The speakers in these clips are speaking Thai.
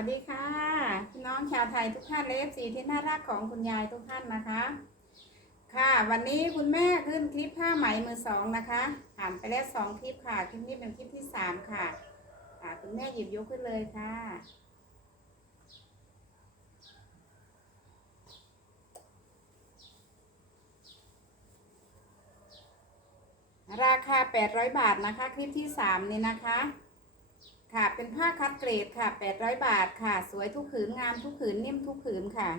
วัสดีค่ะพี่น้องชาวไทยทุกท่านเลฟซีที่น่ารักของคุณยายทุกท่านนะคะ ค่ะวันนี้คุณแม่ขึ้นคลิปผ้าไหมมือสองนะคะผ่านไปแล้วสองคลิปค่ะคลิปนี้เป็นคลิปที่สามค่ะค่ะคุณแม่หยิบยกขึ้นเลยค่ะราคา 800 บาทนะคะ คลิปที่ 3 นี่นะคะ ค่ะ เป็นผ้าคัดเกรดค่ะ 800 บาทค่ะ สวยทุกผืนงามทุกผืนนิ่มทุกผืนค่ะ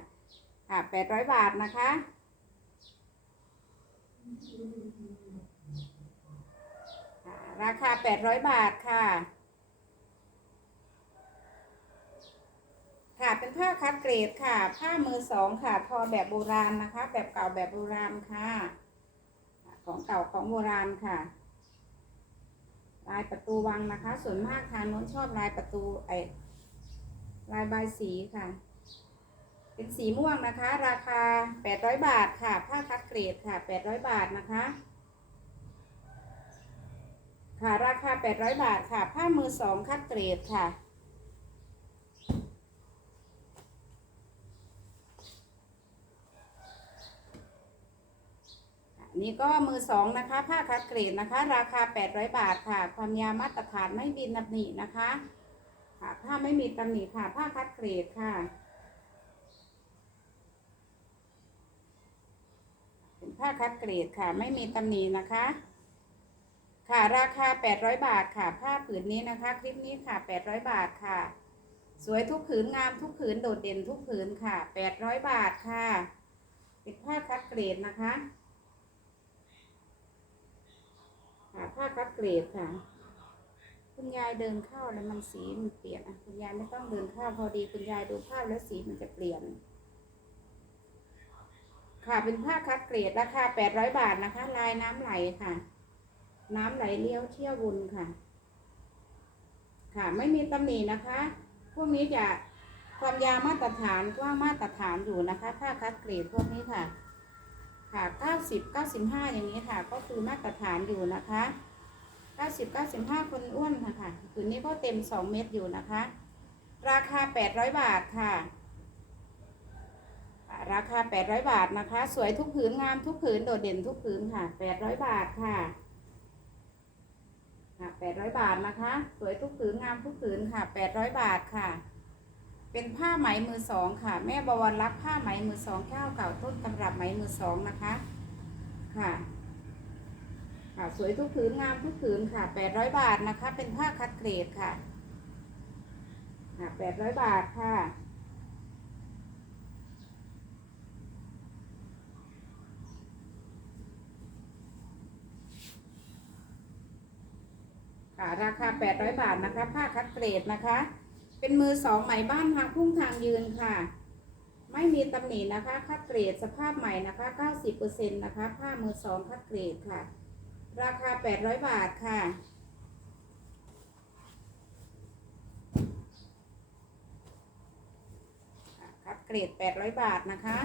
ค่ะ 800 บาทนะคะ ราคา 800 บาทค่ะ ค่ะเป็นผ้าคัดเกรดค่ะ ผ้ามือสองค่ะ ทอแบบโบราณนะคะ แบบเก่าแบบโบราณค่ะ ของเก่าของโบราณค่ะ ลายประตูวังนะคะ ส่วนมากทางโน้นชอบลายประตูไอลายใบสีค่ะ เป็นสีม่วงนะคะ ราคา 800 บาทค่ะ ผ้าคัดเกรดค่ะ 800 บาทนะคะ ค่ะราคา 800 บาทค่ะ ผ้ามือสองคัดเกรดค่ะ นนี้ก็มือสองนะคะ ผ้าคัดเกรดนะคะ ราคา 800 บาทค่ะ ความยาวมาตรฐานไม่มีตำหนินะคะค่ะผ้าไม่มีตำหนิค่ะ ผ้าคัดเกรดค่ะ เป็นผ้าคัดเกรดค่ะ ไม่มีตำหนินะคะ ค่ะราคา 800 บาทค่ะ ผ้าผืนนี้นะคะ คลิปนี้ค่ะ 800 บาทค่ะ สวยทุกผืนงามทุกผืนโดดเด่นทุกผืนค่ะ 800 บาทค่ะ เป็นผ้าคัดเกรดนะคะ ค่ะผ้าคัดเกรดค่ะ คุณยายเดินเข้าแล้วมันสีมันเปลี่ยนอะคุณยายไม่ต้องเดินเข้าพอดีคุณยายดูภาพแล้วสีมันจะเปลี่ยน ค่ะเป็นผ้าคัดเกรดราคา800บาทนะคะ ลายน้ำไหลค่ะ น้ำไหลเลี้ยวเชี่ยวบุญค่ะ ค่ะไม่มีตำหนินะคะพวกนี้จะความยาวมาตรฐานกว้างมาตรฐานอยู่นะคะผ้าคัดเกรดพวกนี้ค่ะ ค่ะ 90 95 อย่างนี้ค่ะ ก็คือมาตรฐานอยู่นะคะ 90 95 คนอ้วนนะคะผืนนี้ก็เต็ม 2 เม็ดอยู่นะคะ ราคา 800 บาทค่ะ ราคา 800 บาทนะคะ สวยทุกผืนงามทุกผืนโดดเด่นทุกผืนค่ะ 800 บาทค่ะค่ะ800 บาทนะคะ สวยทุกผืนงามทุกผืนค่ะ 800 บาทค่ะ เป็นผ้าไหมมือสองค่ะ แม่บวรรักผ้าไหมมือสองเจ้าเก่าต้นตำรับไหมมือสองนะคะค่ะค่ะสวยทุกผืนงามทุกผืนค่ะแปดร้อยบาทนะคะ เป็นผ้าคัดเกรดค่ะค่ะแปดร้อยบาทค่ะค่ะราคา 800 บาทนะคะ ผ้าคัดเกรดนะคะ เป็นมือสองไหมบ้านทางพุ่งทางยืนค่ะ ไม่มีตำหนินะคะคัดเกรดสภาพใหม่นะคะ 90%นะคะผ้ามือสองคัดเกรดค่ะ ราคา 800 บาทค่ะคัดเกรด 800 บาทนะคะ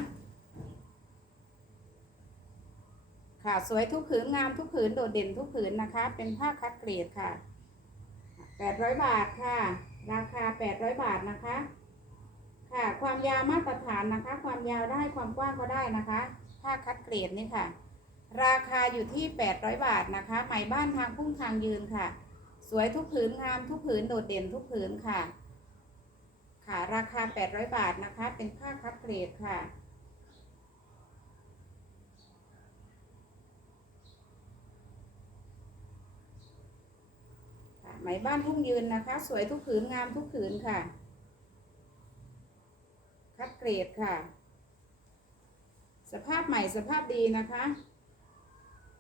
ค่ะสวยทุกผืนงามทุกผืนโดดเด่นทุกผืนนะคะ เป็นผ้าคัดเกรดค่ะ 800บาทค่ะ ราคา800บาทนะคะ ค่ะ ความยาวมาตรฐานนะคะ ความยาวได้ความกว้างก็ได้นะคะผ้าคัดเกรดนี่ค่ะ ราคาอยู่ที่800บาทนะคะไหมบ้านทางพุ่งทางยืนค่ะ สวยทุกผืนงามทุกผืนโดดเด่นทุกผืนค่ะ ค่ะ ราคา800บาทนะคะ เป็นผ้าคัดเกรดค่ะ ไหมบ้านทุ่งยืนนะคะ สวยทุกผืนงามทุกผืนค่ะ คัดเกรดค่ะ สภาพใหม่สภาพดีนะคะ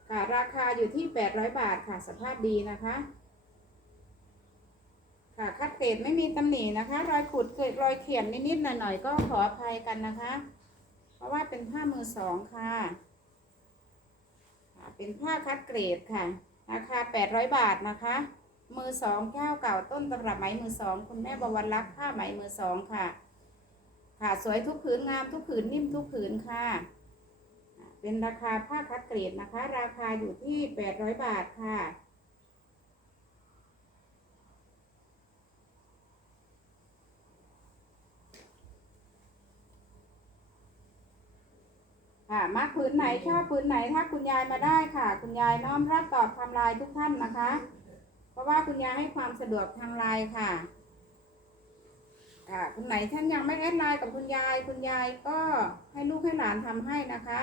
ค่ะราคาอยู่ที่800บาทค่ะ สภาพดีนะคะ ค่ะคัดเกรดไม่มีตำหนินะคะ รอยขุดเกิดรอยเขียนนิดๆหน่อยๆก็ขออภัยกันนะคะ เพราะว่าเป็นผ้ามือสองค่ะค่ะเป็นผ้าคัดเกรดค่ะ ราคา 800 บาทนะคะ มือสองแก้วเก่าต้นตำรับไหมมือสองคุณแม่บวรรักษ์ผ้าไหมมือสองค่ะ ค่ะสวยทุกผืนงามทุกผืนนิ่มทุกผืนค่ะ เป็นราคาผ้าคัดเกรดนะคะ ราคาอยู่ที่แปดร้อยบาทค่ะค่ะมาผืนไหนชอบผืนไหนถ้าคุณยายมาได้ค่ะ คุณยายน้อมรับตอบทำลายทุกท่านนะคะ เพราะว่าคุณยายให้ความสะดวกทางไลน์ค่ะค่ะคุณไหนท่านยังไม่แอดไลน์กับคุณยาย คุณยายก็ให้ลูกให้หลานทำให้นะคะ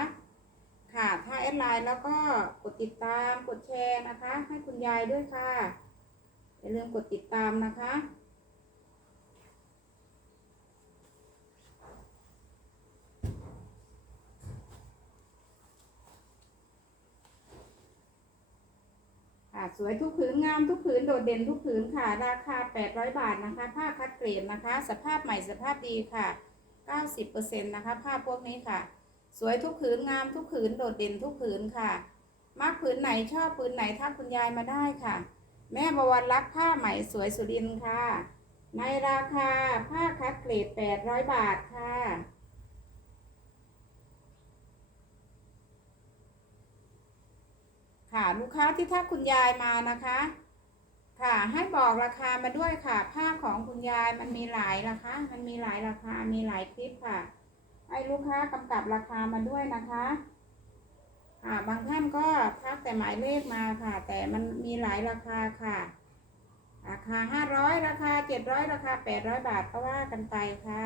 ค่ะ ถ้าแอดไลน์แล้วก็กดติดตามกดแชร์นะคะ ให้คุณยายด้วยค่ะอย่าลืมกดติดตามนะคะ ค่ะสวยทุกผืนงามทุกผืนโดดเด่นทุกผืนค่ะ ราคา 800 บาทนะคะ ผ้าคัดเกรดนะคะ สภาพใหม่สภาพดีค่ะ 90%นะคะผ้าพวกนี้ค่ะ สวยทุกผืนงามทุกผืนโดดเด่นทุกผืนค่ะมักผืนไหนชอบผืนไหนถ้าคุณยายมาได้ค่ะ แม่บวรรักผ้าไหมสวยสุรินค่ะ ในราคาผ้าคัดเกรด 800 บาทค่ะ ค่ะลูกค้าที่ถ้าคุณยายมานะคะ ค่ะให้บอกราคามาด้วยค่ะ ผ้าของคุณยายมันมีหลายราคา มันมีหลายราคา มีหลายคลิปค่ะ ให้ลูกค้ากำกับราคามาด้วยนะคะค่ะบางท่านก็ทักแต่หมายเลขมาค่ะ แต่มันมีหลายราคาค่ะ ราคาห้าร้อยราคาเจ็ดร้อยราคาแปดร้อยบาทก็ว่ากันไปค่ะ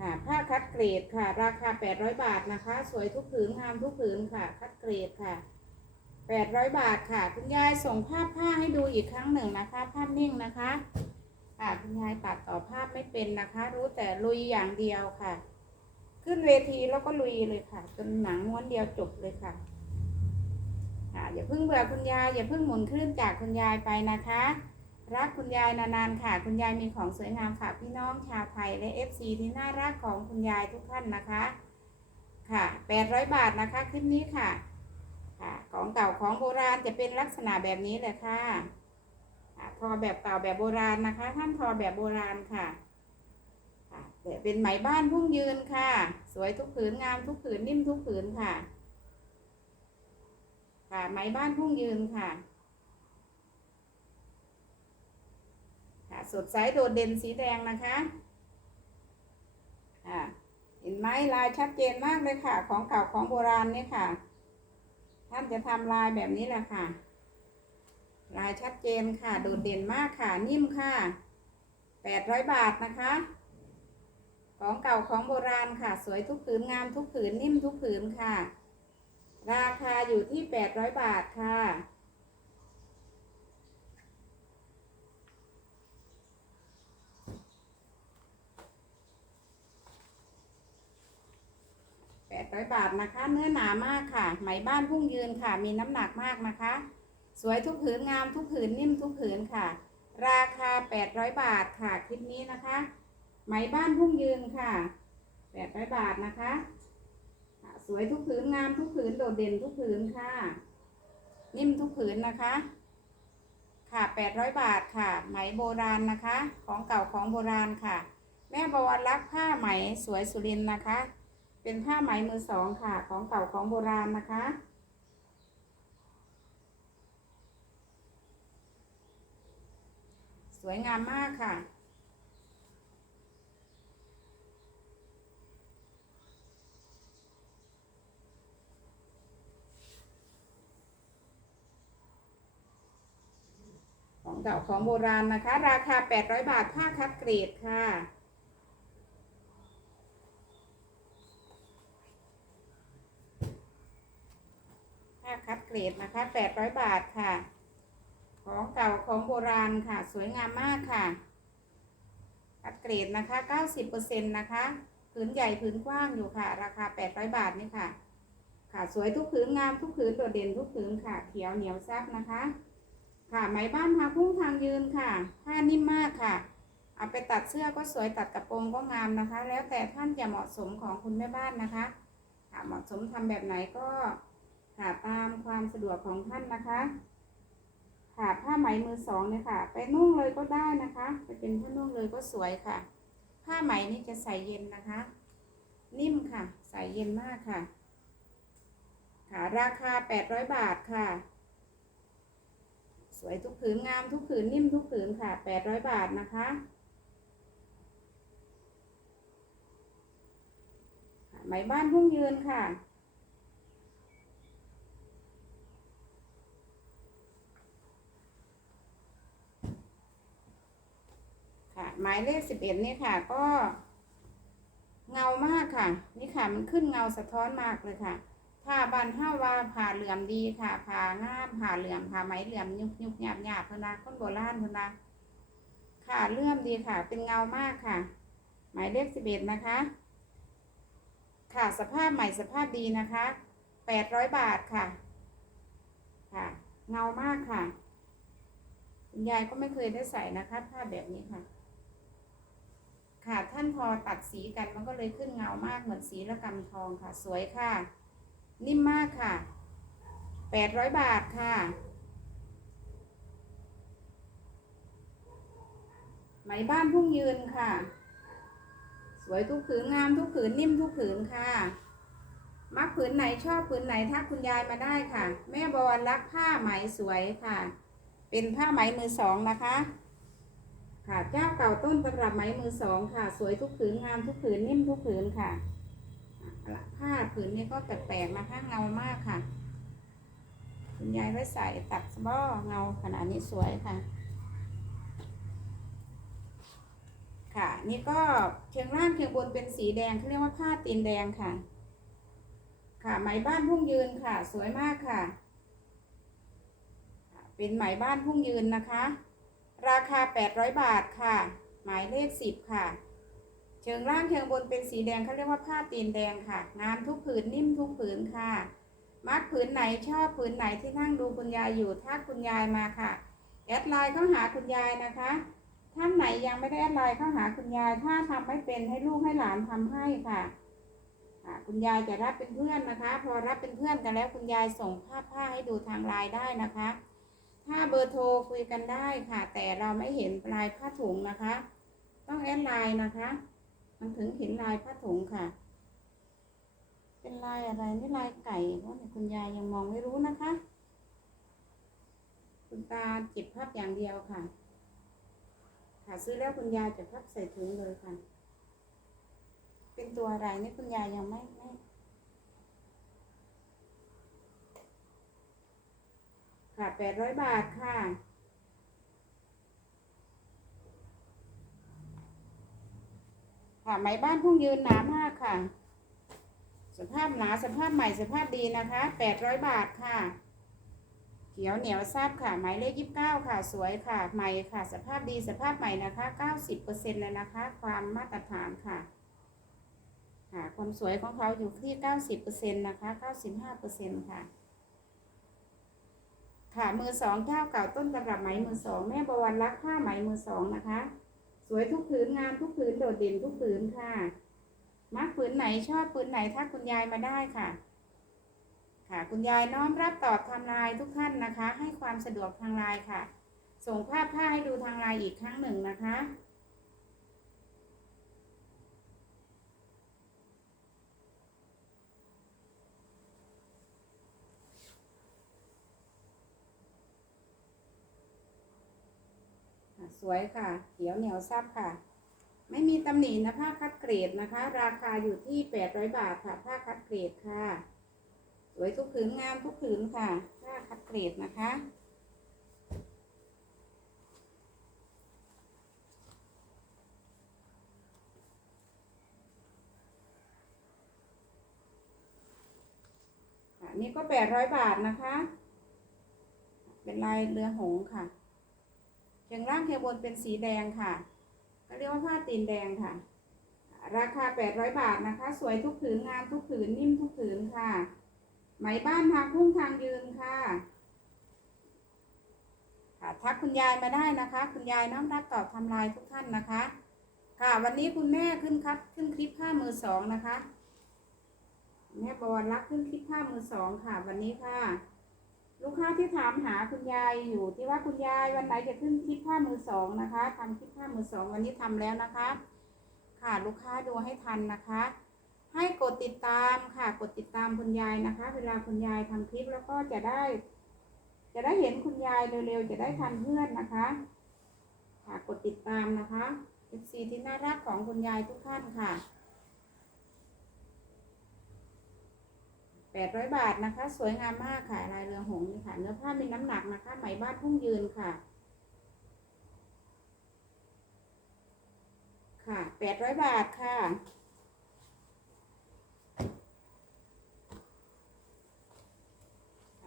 ค่ะผ้าคัดเกรดค่ะ ราคา 800 บาทนะคะ สวยทุกผืนงามทุกผืนค่ะ คัดเกรดค่ะ 800 บาทค่ะ คุณยายส่งภาพผ้าให้ดูอีกครั้งหนึ่งนะคะ ภาพนิ่งนะคะค่ะคุณยายตัดต่อภาพไม่เป็นนะคะ รู้แต่ลุยอย่างเดียวค่ะ ขึ้นเวทีแล้วก็ลุยเลยค่ะ จนหนังม้วนเดียวจบเลยค่ะค่ะอย่าเพิ่งเบื่อคุณยายอย่าเพิ่งหมุนคลื่นจากคุณยายไปนะคะ รักคุณยายนานๆค่ะ คุณยายมีของสวยงามฝากพี่น้องชาวไทยและ FC ที่น่ารักของคุณยายทุกท่านนะคะ ค่ะ 800 บาทนะคะคลิปนี้ค่ะ ค่ะ ของเก่าของโบราณจะเป็นลักษณะแบบนี้เลยค่ะทอแบบเก่าแบบโบราณนะคะ ท่านทอแบบโบราณค่ะค่ะเป็นไหมบ้านพุ่งยืนค่ะ สวยทุกผืนงามทุกผืนนิ่มทุกผืนค่ะ ค่ะไหมบ้านพุ่งยืนค่ะ ค่ะสดใสโดดเด่นสีแดงนะคะค่ะเห็นไหมลายชัดเจนมากเลยค่ะ ของเก่าของโบราณนี่ค่ะ ท่านจะทำลายแบบนี้แหละค่ะ ลายชัดเจนค่ะ โดดเด่นมากค่ะ นิ่มค่ะแปดร้อยบาทนะคะ ของเก่าของโบราณค่ะ สวยทุกผืนงามทุกผืนนิ่มทุกผืนค่ะ ราคาอยู่ที่แปดร้อยบาทค่ะ แปดร้อยบาทนะคะ เนื้อหนามากค่ะ ไหมบ้านพุ่งยืนค่ะ มีน้ำหนักมากนะคะ สวยทุกผืนงามทุกผืนนิ่มทุกผืนค่ะ ราคาแปดร้อยบาทค่ะคลิปนี้นะคะ ไหมบ้านพุ่งยืนค่ะแปดร้อยบาทนะคะ สวยทุกผืนงามทุกผืนโดดเด่นทุกผืนค่ะ นิ่มทุกผืนนะคะ ค่ะแปดร้อยบาทค่ะ ไหมโบราณนะคะ ของเก่าของโบราณค่ะ แม่บวรรักผ้าไหมสวยสุรินนะคะ เป็นผ้าไหมมือสองค่ะ ของเก่าของโบราณนะคะ สวยงามมากค่ะ ของเก่าของโบราณนะคะ ราคา 800 บาทผ้าคัดเกรดค่ะ ผ้าคัดเกรดนะคะ800บาทค่ะ ของเก่าของโบราณค่ะ สวยงามมากค่ะ คัดเกรดนะคะ90%นะคะ ผืนใหญ่ผืนกว้างอยู่ค่ะ ราคา800บาทนี่ค่ะ ค่ะสวยทุกผืนงามทุกผืนโดดเด่นทุกผืนค่ะ เขียวเหนียวซับนะคะ ค่ะไหมบ้านพาพุ่งทางยืนค่ะ ผ้านิ่มมากค่ะเอาไปตัดเสื้อก็สวยตัดกระโปรงก็งามนะคะ แล้วแต่ท่านจะเหมาะสมของคุณแม่บ้านนะคะค่ะเหมาะสมทำแบบไหนก็ ค่ะตามความสะดวกของท่านนะคะ ค่ะผ้าไหมมือสองเนี่ยค่ะ ไปนุ่งเลยก็ได้นะคะไปเป็นผ้านุ่งเลยก็สวยค่ะ ผ้าไหมนี่จะใส่เย็นนะคะ นิ่มค่ะ ใส่เย็นมากค่ะ ค่ะราคา 800 บาทค่ะ สวยทุกผืนงามทุกผืนนิ่มทุกผืนค่ะ 800 บาทนะคะไหมบ้านพุ่งยืนค่ะ หมายเลขสิบเอ็ดนี่ค่ะ ก็เงามากค่ะ นี่ค่ะมันขึ้นเงาสะท้อนมากเลยค่ะผ้าบานห้าว่าผ่าเหลื่อมดีค่ะผ่างามผ่าเหลื่อมผ่าไหมเหลื่อมยุบยุบหยาบหยาบเพนนะคนโบราณเพนนะค่ะเลื่อมดีค่ะ เป็นเงามากค่ะ หมายเลขสิบเอ็ดนะคะ ค่ะสภาพใหม่สภาพดีนะคะแปดร้อยบาทค่ะ ค่ะ เงามากค่ะคุณยายก็ไม่เคยได้ใส่นะคะผ้าแบบนี้ค่ะ ค่ะท่านพอตัดสีกันมันก็เลยขึ้นเงามากเหมือนสีละกำทองค่ะ สวยค่ะ นิ่มมากค่ะแปดร้อยบาทค่ะ ไหมบ้านพุ่งยืนค่ะ สวยทุกผืนงามทุกผืนนิ่มทุกผืนค่ะ มักผืนไหนชอบผืนไหนทักคุณยายมาได้ค่ะ แม่บอลรักผ้าไหมสวยค่ะ เป็นผ้าไหมมือสองนะคะ ค่ะเจ้าเก่าต้นตำรับไหมมือสองค่ะ สวยทุกผืนงามทุกผืนนิ่มทุกผืนค่ะผ้าผืนนี้ก็แปลกๆนะคะเงามากค่ะคุณยายไว้ใส่ตัดสบอเงาขนาดนี้สวยค่ะ ค่ะ นี่ก็เชียงล่างเชียงบนเป็นสีแดงเขาเรียกว่าผ้าตีนแดงค่ะ ค่ะไหมบ้านพุ่งยืนค่ะ สวยมากค่ะ เป็นไหมบ้านพุ่งยืนนะคะ ราคา 800 บาทค่ะ หมายเลข 10 ค่ะ เชิงล่างเชิงบนเป็นสีแดงเขาเรียกว่าผ้าตีนแดงค่ะ งามทุกผืนนิ่มทุกผืนค่ะ มัดผืนไหนชอบผืนไหนที่นั่งดูคุณยายอยู่ถ้าคุณยายมาค่ะ แอดไลน์เข้าหาคุณยายนะคะ ท่านไหนยังไม่ได้แอดไลน์เข้าหาคุณยาย ถ้าทำไม่เป็นให้ลูกให้หลานทำให้ค่ะค่ะคุณยายจะรับเป็นเพื่อนนะคะ พอรับเป็นเพื่อนกันแล้วคุณยายส่งภาพผ้าให้ดูทางไลน์ได้นะคะ ถ้าเบอร์โทรคุยกันได้ค่ะ แต่เราไม่เห็นลายผ้าถุงนะคะ ต้องแอดไลน์นะคะ มันถึงเห็นลายผ้าถุงค่ะ เป็นลายอะไรนี่ลายไก่เพราะคุณยายยังมองไม่รู้นะคะ คุณตาจิบภาพอย่างเดียวค่ะค่ะซื้อแล้วคุณยายจะพับใส่ถุงเลยค่ะ เป็นตัวอะไรนี่คุณยายยังไม่ไม่ ค่ะแปดร้อยบาทค่ะ ค่ะไหมบ้านพุ่งยืนหนามากค่ะ สภาพหนาสภาพใหม่สภาพดีนะคะแปดร้อยบาทค่ะ เขียวเหนียวซาบค่ะหมายเลขยี่สิบเก้าค่ะ สวยค่ะใหม่ค่ะ สภาพดีสภาพใหม่นะคะเก้าสิบเปอร์เซ็นต์เลยนะคะ ความมาตรฐานค่ะค่ะความสวยของเขาอยู่ที่เก้าสิบเปอร์เซ็นนะคะเก้าสิบห้าเปอร์เซ็นค่ะ ค่ะมือสองเจ้าเก่าต้นตำรับไหมมือสองแม่บวรรักผ้าไหมมือสองนะคะ สวยทุกผืนงามทุกผืนโดดเด่นทุกผืนค่ะ มักผืนไหนชอบผืนไหนถ้าคุณยายมาได้ค่ะ ค่ะคุณยายน้อมรับตอบทางไลน์ทุกท่านนะคะ ให้ความสะดวกทางไลน์ค่ะ ส่งภาพผ้าให้ดูทางไลน์อีกครั้งหนึ่งนะคะ สวยค่ะ เขียวเหนียวซับค่ะ ไม่มีตำหนินะผ้าคัดเกรดนะคะ ราคาอยู่ที่800บาทค่ะ ผ้าคัดเกรดค่ะ สวยทุกผืนงามทุกผืนค่ะ ผ้าคัดเกรดนะคะนี่ก็800บาทนะคะ เป็นลายเรือหงส์ค่ะ เชียงล่างเทียบนเป็นสีแดงค่ะก็เรียกว่าผ้าตีนแดงค่ะ ราคา 800 บาทนะคะ สวยทุกผืนงามทุกผืนนิ่มทุกผืนค่ะ ไหมบ้านทางพุ่งทางยืนค่ะค่ะทักคุณยายมาได้นะคะ คุณยายน้อมรับตอบทำลายทุกท่านนะคะ ค่ะ วันนี้คุณแม่ขึ้นครับขึ้นคลิปผ้ามือสองนะคะ แม่บอลรักขึ้นคลิปผ้ามือสองค่ะ วันนี้ค่ะ ลูกค้าที่ถามหาคุณยายอยู่ที่ว่าคุณยายวันไหนจะขึ้นคลิปผ้ามือสองนะคะทำคลิปผ้ามือสองวันนี้ทำแล้วนะคะ ค่ะลูกค้าดูให้ทันนะคะ ให้กดติดตามค่ะกดติดตามคุณยายนะคะ เวลาคุณยายทำคลิปแล้วก็จะได้ จะได้เห็นคุณยายเร็วๆจะได้ทันเพื่อนนะคะค่ะกดติดตามนะคะ FC ที่น่ารักของคุณยายทุกท่านค่ะ แปดร้อยบาทนะคะ สวยงามมากค่ะลายเรือหงส์นี่ค่ะ เนื้อผ้ามีน้ำหนักนะคะ ไหมบ้านพุ่งยืนค่ะ ค่ะแปดร้อยบาทค่ะ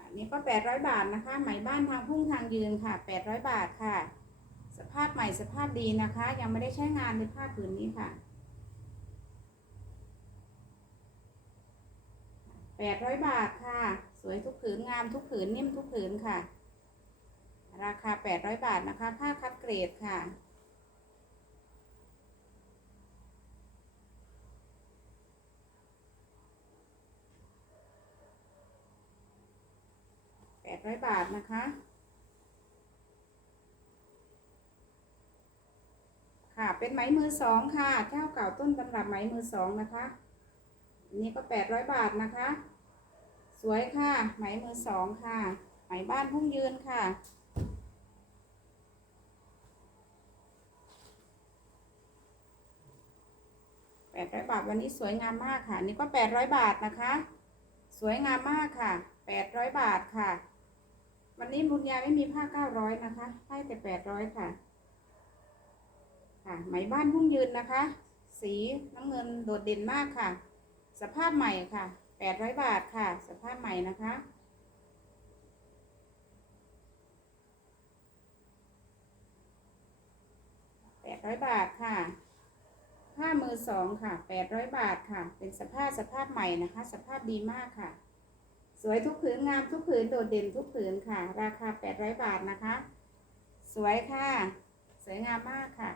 นนี้ก็แปดร้อยบาทนะคะ ไหมบ้านทางพุ่งทางยืนค่ะแปดร้อยบาทค่ะ สภาพใหม่สภาพดีนะคะ ยังไม่ได้ใช้งานในผ้าผืนนี้ค่ะ แปดร้อยบาทค่ะ สวยทุกผืนงามทุกผืนนิ่มทุกผืนค่ะ ราคาแปดร้อยบาทนะคะ ผ้าคัดเกรดค่ะแปดร้อยบาทนะคะ ค่ะ เป็นไหมมือสองค่ะ เจ้าเก่าต้นตำรับไหมมือสองนะคะ นนี้ก็แปดร้อยบาทนะคะ สวยค่ะ ไหมมือสองค่ะ ไหมบ้านพุ่งยืนค่ะแปดร้อยบาทวันนี้สวยงามมากค่ะนนี่ก็แปดร้อยบาทนะคะ สวยงามมากค่ะแปดร้อยบาทค่ะ วันนี้บุญญาไม่มีผ้าเก้าร้อยนะคะให้แต่แปดร้อยค่ะ ค่ะ ไหมบ้านพุ่งยืนนะคะ สีน้ำเงินโดดเด่นมากค่ะ สภาพใหม่ค่ะแปดร้อยบาทค่ะ สภาพใหม่นะคะ แปดร้อยบาทค่ะผ้ามือสองค่ะแปดร้อยบาทค่ะ เป็นสภาพสภาพใหม่นะคะ สภาพดีมากค่ะ สวยทุกผืนงามทุกผืนโดดเด่นทุกผืนค่ะ ราคาแปดร้อยบาทนะคะ สวยค่ะ สวยงามมากค่ะ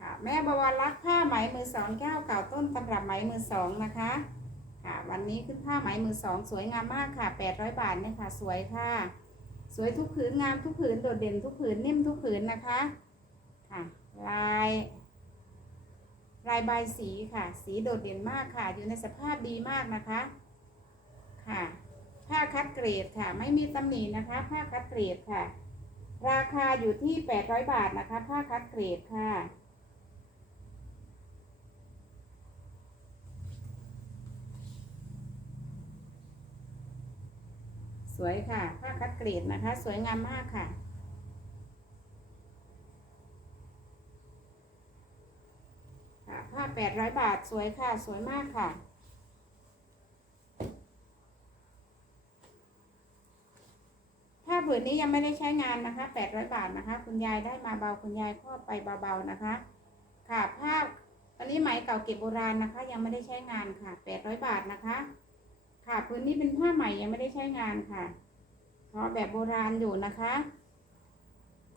ค่ะ แม่บวรรักผ้าไหมมือสองแก้วเก่าต้นตำรับไหมมือสองนะคะค่ะวันนี้ขึ้นผ้าไหมมือสองสวยงามมากค่ะแปดร้อยบาทเนี่ยค่ะ สวยค่ะ สวยทุกผืนงามทุกผืนโดดเด่นทุกผืนนิ่มทุกผืนนะคะค่ะลายลายใบสีค่ะ สีโดดเด่นมากค่ะ อยู่ในสภาพดีมากนะคะค่ะ ผ้าคัดเกรดค่ะ ไม่มีตำหนินะคะ ผ้าคัดเกรดค่ะ ราคาอยู่ที่แปดร้อยบาทนะคะ ผ้าคัดเกรดค่ะ สวยค่ะ ผ้าคัดเกรดนะคะ สวยงามมากค่ะค่ะ ผ้าแปดร้อยบาทสวยค่ะ สวยมากค่ะ ผ้าผืนนี้ยังไม่ได้ใช้งานนะคะแปดร้อยบาทนะคะ คุณยายได้มาเบาคุณยายครอบไปเบาๆนะคะ ค่ะ ผ้าอันนี้ไหมเก่าเก็บโบราณนะคะ ยังไม่ได้ใช้งานค่ะแปดร้อยบาทนะคะ ค่ะพื้นนี้เป็นผ้าใหม่ยังไม่ได้ใช้งานค่ะเพราะแบบโบราณอยู่นะคะ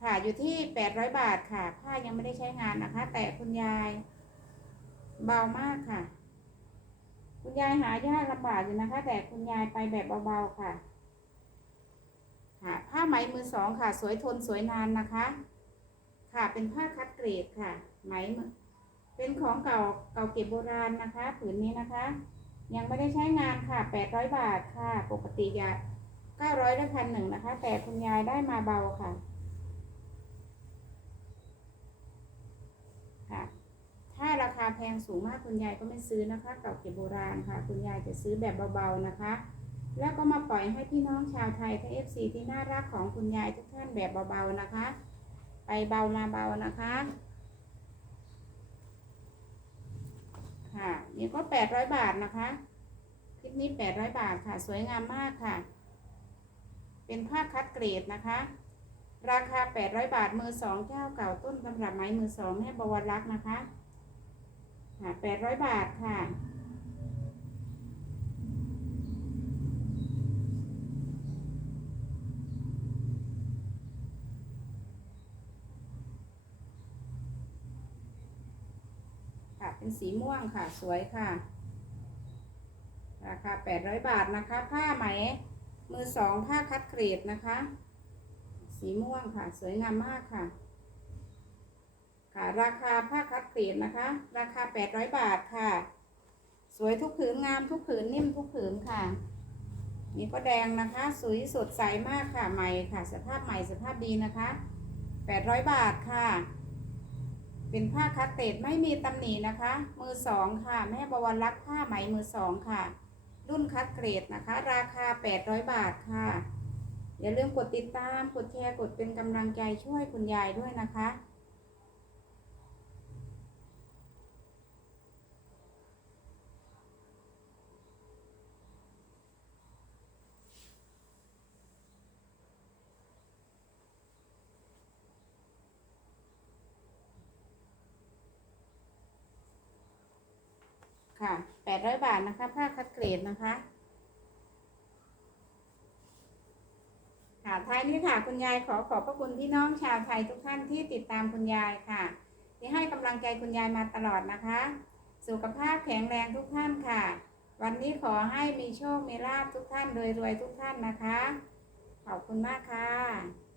ค่ะอยู่ที่แปดร้อยบาทค่ะ ผ้ายังไม่ได้ใช้งานนะคะ แต่คุณยายเบามากค่ะ คุณยายหายากลำบากอยู่นะคะ แต่คุณยายไปแบบเบาๆค่ะ ค่ะ ผ้าไหมมือสองค่ะ สวยทนสวยนานนะคะ ค่ะเป็นผ้าคัดเกรดค่ะ ไหมมือเป็นของเก่าเก่าเก็บโบราณนะคะ ผืนนี้นะคะ ยังไม่ได้ใช้งานค่ะแปดร้อยบาทค่ะ ปกติจะเก้าร้อยพันหนึ่งนะคะ แต่คุณยายได้มาเบาค่ะ ค่ะ ถ้าราคาแพงสูงมากคุณยายก็ไม่ซื้อนะคะ เก่าเก็บโบราณค่ะ คุณยายจะซื้อแบบเบาๆนะคะ แล้วก็มาปล่อยให้พี่น้องชาวไทยทั้งเอฟซีที่น่ารักของคุณยายทุกท่านแบบเบาๆนะคะ ไปเบามาเบานะคะ ค่ะ นี่ก็แปดร้อยบาทนะคะคลิปนี้แปดร้อยบาทค่ะ สวยงามมากค่ะ เป็นผ้าคัดเกรดนะคะ ราคาแปดร้อยบาทมือสองเจ้าเก่าต้นตำรับไม้มือสองแม่บวรรักนะคะค่ะแปดร้อยบาทค่ะ เป็นสีม่วงค่ะ สวยค่ะ ราคา800บาทนะคะ ผ้าไหม มือสองผ้าคัดเกรดนะคะ สีม่วงค่ะ สวยงามมากค่ะ ค่ะ ราคาผ้าคัดเกรดนะคะ ราคา800บาทค่ะ สวยทุกผืนงามทุกผืนนิ่มทุกผืนค่ะนี่ก็แดงนะคะ สวยสดใสมากค่ะใหม่ค่ะ สภาพใหม่สภาพดีนะคะ800บาทค่ะ เป็นผ้าคัตเตดไม่มีตำหนินะคะ มือสองค่ะ แม่บวรรักผ้าไหมมือสองค่ะ รุ่นคัดเกรดนะคะ ราคา 800 บาทค่ะ อย่าลืมกดติดตาม กดแชร์ กดเป็นกำลังใจช่วยคุณยายด้วยนะคะ ค่ะ800บาทนะคะ ผ้าคัดเกรดนะคะค่ะท้ายนี้ค่ะ คุณยายขอขอบพระคุณพี่น้องชาวไทยทุกท่านที่ติดตามคุณยายค่ะ ที่ให้กำลังใจคุณยายมาตลอดนะคะ สุขภาพแข็งแรงทุกท่านค่ะ วันนี้ขอให้มีโชค มีลาภทุกท่านโดยรวยทุกท่านนะคะ ขอบคุณมากค่ะ